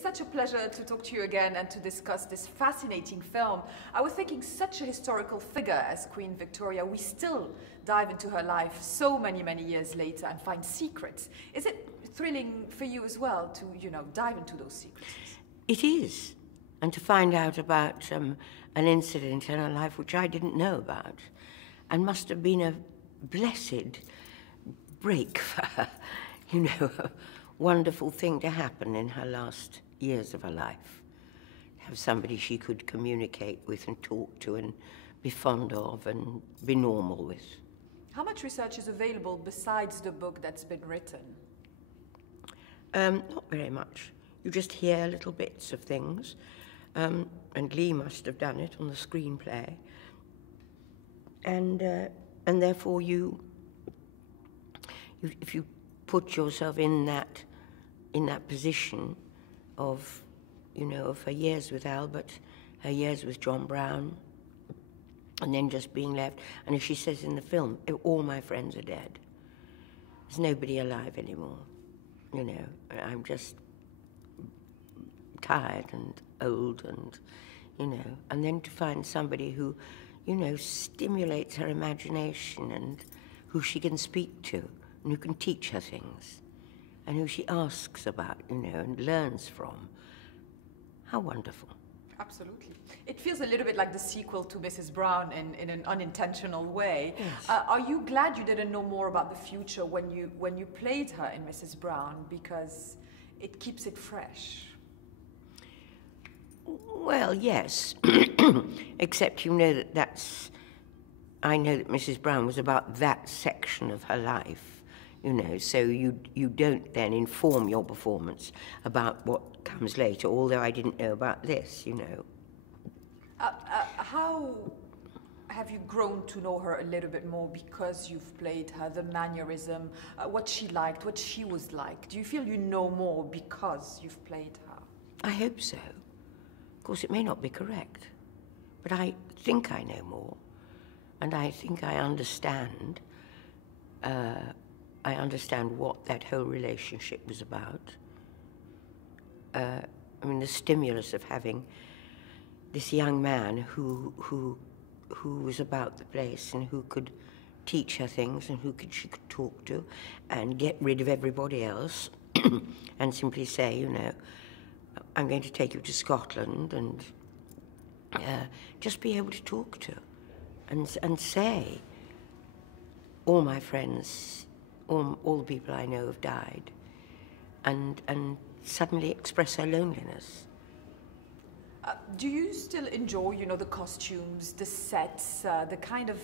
such a pleasure to talk to you again and to discuss this fascinating film. I was thinking, such a historical figure as Queen Victoria, we still dive into her life so many, many years later and find secrets. Is it thrilling for you as well to, dive into those secrets? It is. And to find out about an incident in her life which I didn't know about, and must have been a blessed break for her, a wonderful thing to happen in her last years of her life. Have somebody she could communicate with and talk to and be fond of and be normal with. How much research is available besides the book that's been written? Not very much. You just hear little bits of things. And Lee must have done it on the screenplay. And therefore if you put yourself in that position of, of her years with Albert, her years with John Brown, and then just being left. And as she says in the film, all my friends are dead. There's nobody alive anymore. I'm just tired and old and, and then to find somebody who, stimulates her imagination and who she can speak to and who can teach her things and who she asks about, and learns from. How wonderful. Absolutely. It feels a little bit like the sequel to Mrs. Brown in an unintentional way. Yes. Are you glad you didn't know more about the future when you played her in Mrs. Brown, because it keeps it fresh? Well, yes. Except I know that Mrs. Brown was about that section of her life. So you don't then inform your performance about what comes later, although I didn't know about this, How have you grown to know her a little bit more because you've played her, the mannerism, what she liked, what she was like? Do you feel you know more because you've played her? I hope so. Of course, it may not be correct, but I think I know more, and I think I understand. I understand what that whole relationship was about. The stimulus of having this young man who was about the place and who could teach her things and she could talk to and get rid of everybody else and simply say, I'm going to take you to Scotland and just be able to talk to and say, all my friends, all the people I know have died, and suddenly express her loneliness. Do you still enjoy, the costumes, the sets, the kind of,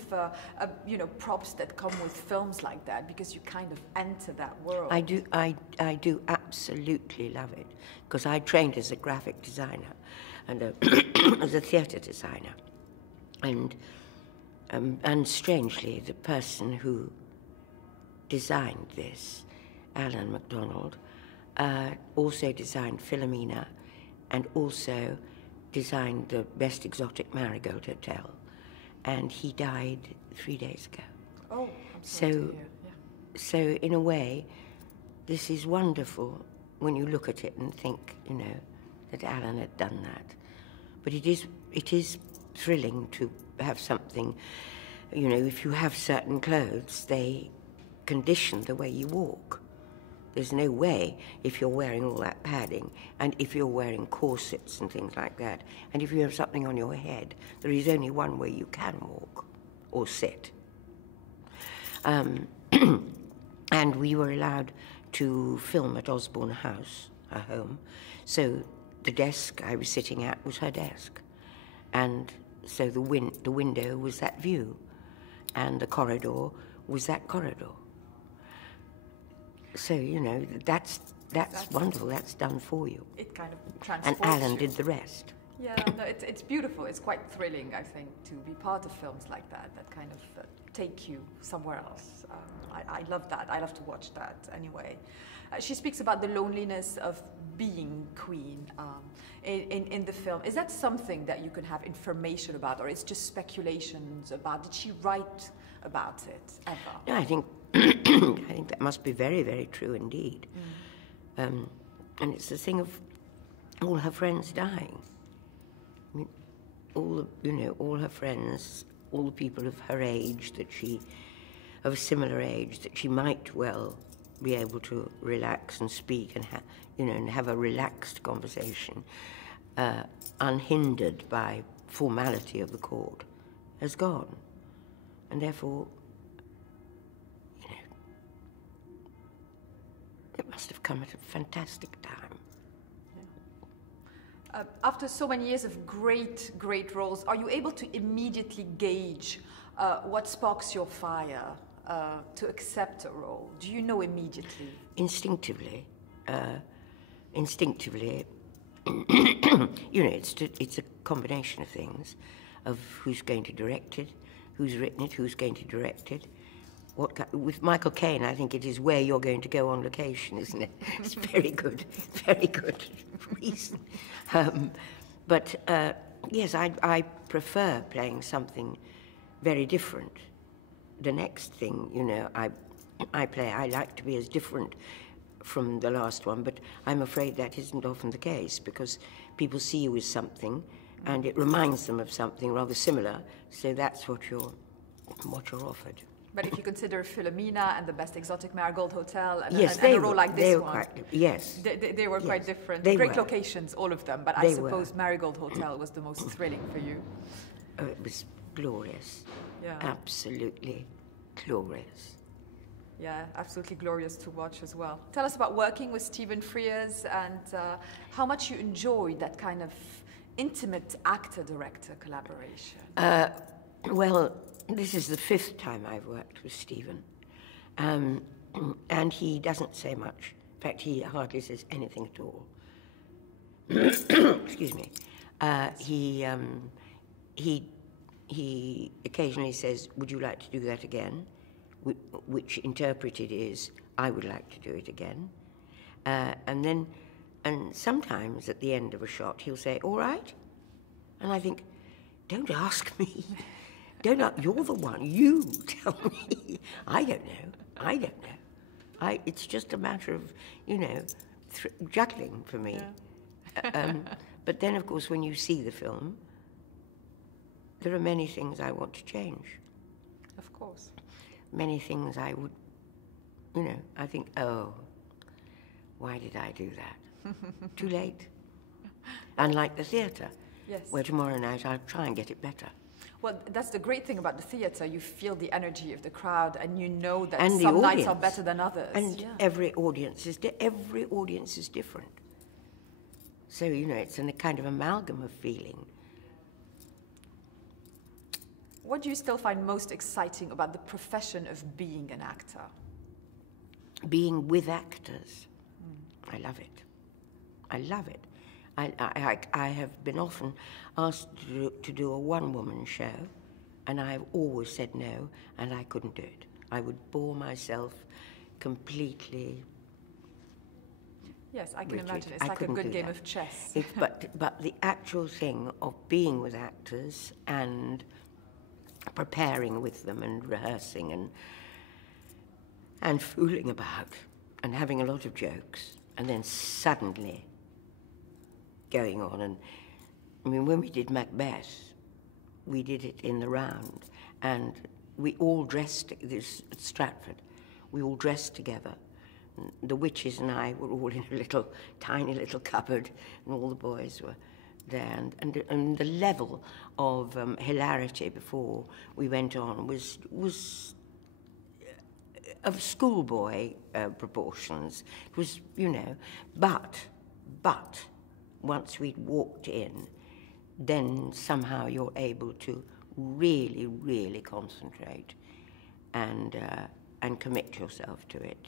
props that come with films like that, because you kind of enter that world? I do absolutely love it, because I trained as a graphic designer and as a theatre designer, and strangely, the person who designed this, Alan MacDonald, also designed Philomena, and also designed the Best Exotic Marigold Hotel, and he died 3 days ago. Oh, I'm sorry to hear. Yeah. So in a way, this is wonderful when you look at it and think, that Alan had done that. But it is thrilling to have something, if you have certain clothes, they condition the way you walk. There's no way, if you're wearing all that padding, and if you're wearing corsets and things like that, and if you have something on your head, there is only one way you can walk or sit. And we were allowed to film at Osborne House, her home. So the desk I was sitting at was her desk. And so the window was that view, and the corridor was that corridor. So, that's wonderful. That's done for you. It kind of transforms And Alan you. did the rest. Yeah, no, it's beautiful. It's quite thrilling, I think, to be part of films like that kind of take you somewhere else. I love that. I love to watch that anyway. She speaks about the loneliness of being queen in the film. Is that something that you can have information about, or it's just speculations about? Did she write about it ever? No, I think I think that must be very, very true indeed. And it's the thing of all her friends dying. I mean, all her friends, all the people of her age of a similar age that she might well be able to relax and speak and have a relaxed conversation, unhindered by formality of the court, has gone. And therefore, it must have come at a fantastic time. After so many years of great roles, are you able to immediately gauge what sparks your fire to accept a role? Do you know immediately? Instinctively. It's a combination of things, of who's going to direct it, who's written it, who's going to direct it. With Michael Caine, I think it is where you're going to go on location, isn't it? It's very good reason. Yes, I prefer playing something very different. The next thing, I play, I like to be as different from the last one, but I'm afraid that isn't often the case, because people see you as something, and it reminds them of something rather similar, so that's what you're offered. But if you consider Philomena and The Best Exotic Marigold Hotel and, yes, and a role like this one, yes, they were quite different. They Great were. Locations, all of them, but I suppose Marigold Hotel was the most thrilling for you. Oh, it was glorious. Yeah. Absolutely glorious. Yeah, absolutely glorious to watch as well. Tell us about working with Stephen Frears and how much you enjoyed that kind of intimate actor-director collaboration. Well, this is the 5th time I've worked with Stephen, and he doesn't say much. In fact, he hardly says anything at all. Excuse me. He occasionally says, "Would you like to do that again?" Which interpreted is, "I would like to do it again." And sometimes at the end of a shot, he'll say, "All right?" And I think, don't ask me. You're the one. You tell me. I don't know. It's just a matter of, juggling for me. Yeah. But then, of course, when you see the film, there are many things I want to change. Of course. Many things I would, I think, oh, why did I do that? Too late. Unlike the theatre, yes, where tomorrow night I'll try and get it better. Well, that's the great thing about the theatre. You feel the energy of the crowd, and you know that and some nights are better than others. And every audience is different. So, it's a kind of amalgam of feeling. What do you still find most exciting about the profession of being an actor? Being with actors. I love it. I love it. I have been often asked to do a one-woman show, and I've always said no, and I couldn't do it. I would bore myself completely. Yes, I can imagine. It's like a good game of chess. But the actual thing of being with actors and preparing with them and rehearsing and fooling about and having a lot of jokes, and then suddenly going on. And I mean, when we did Macbeth, we did it in the round, and we all dressed, this at Stratford, we all dressed together. The witches and I were all in a tiny little cupboard, and all the boys were there. And the level of hilarity before we went on was of schoolboy proportions. It was, but once we'd walked in, then somehow you're able to really, really concentrate and commit yourself to it.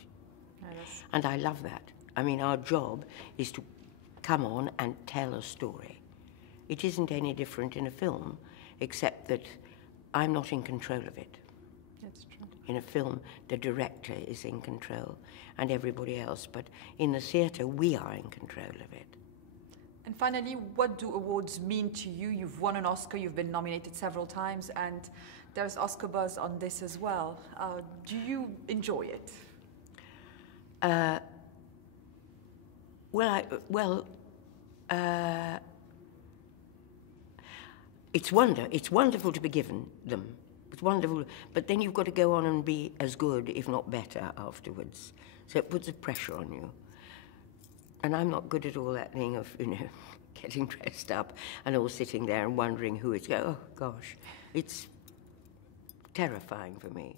Yes. And I love that. I mean, our job is to come on and tell a story. It isn't any different in a film, except that I'm not in control of it. That's true. In a film, the director is in control and everybody else, but in the theatre, we are in control of it. And finally, what do awards mean to you? You've won an Oscar, you've been nominated several times, and there's Oscar buzz on this as well. Do you enjoy it? It's wonderful to be given them. It's wonderful, but then you've got to go on and be as good, if not better, afterwards. So it puts a pressure on you. And I'm not good at all that thing of, you know, getting dressed up and all sitting there and wondering who it's going. Oh, gosh, it's terrifying for me.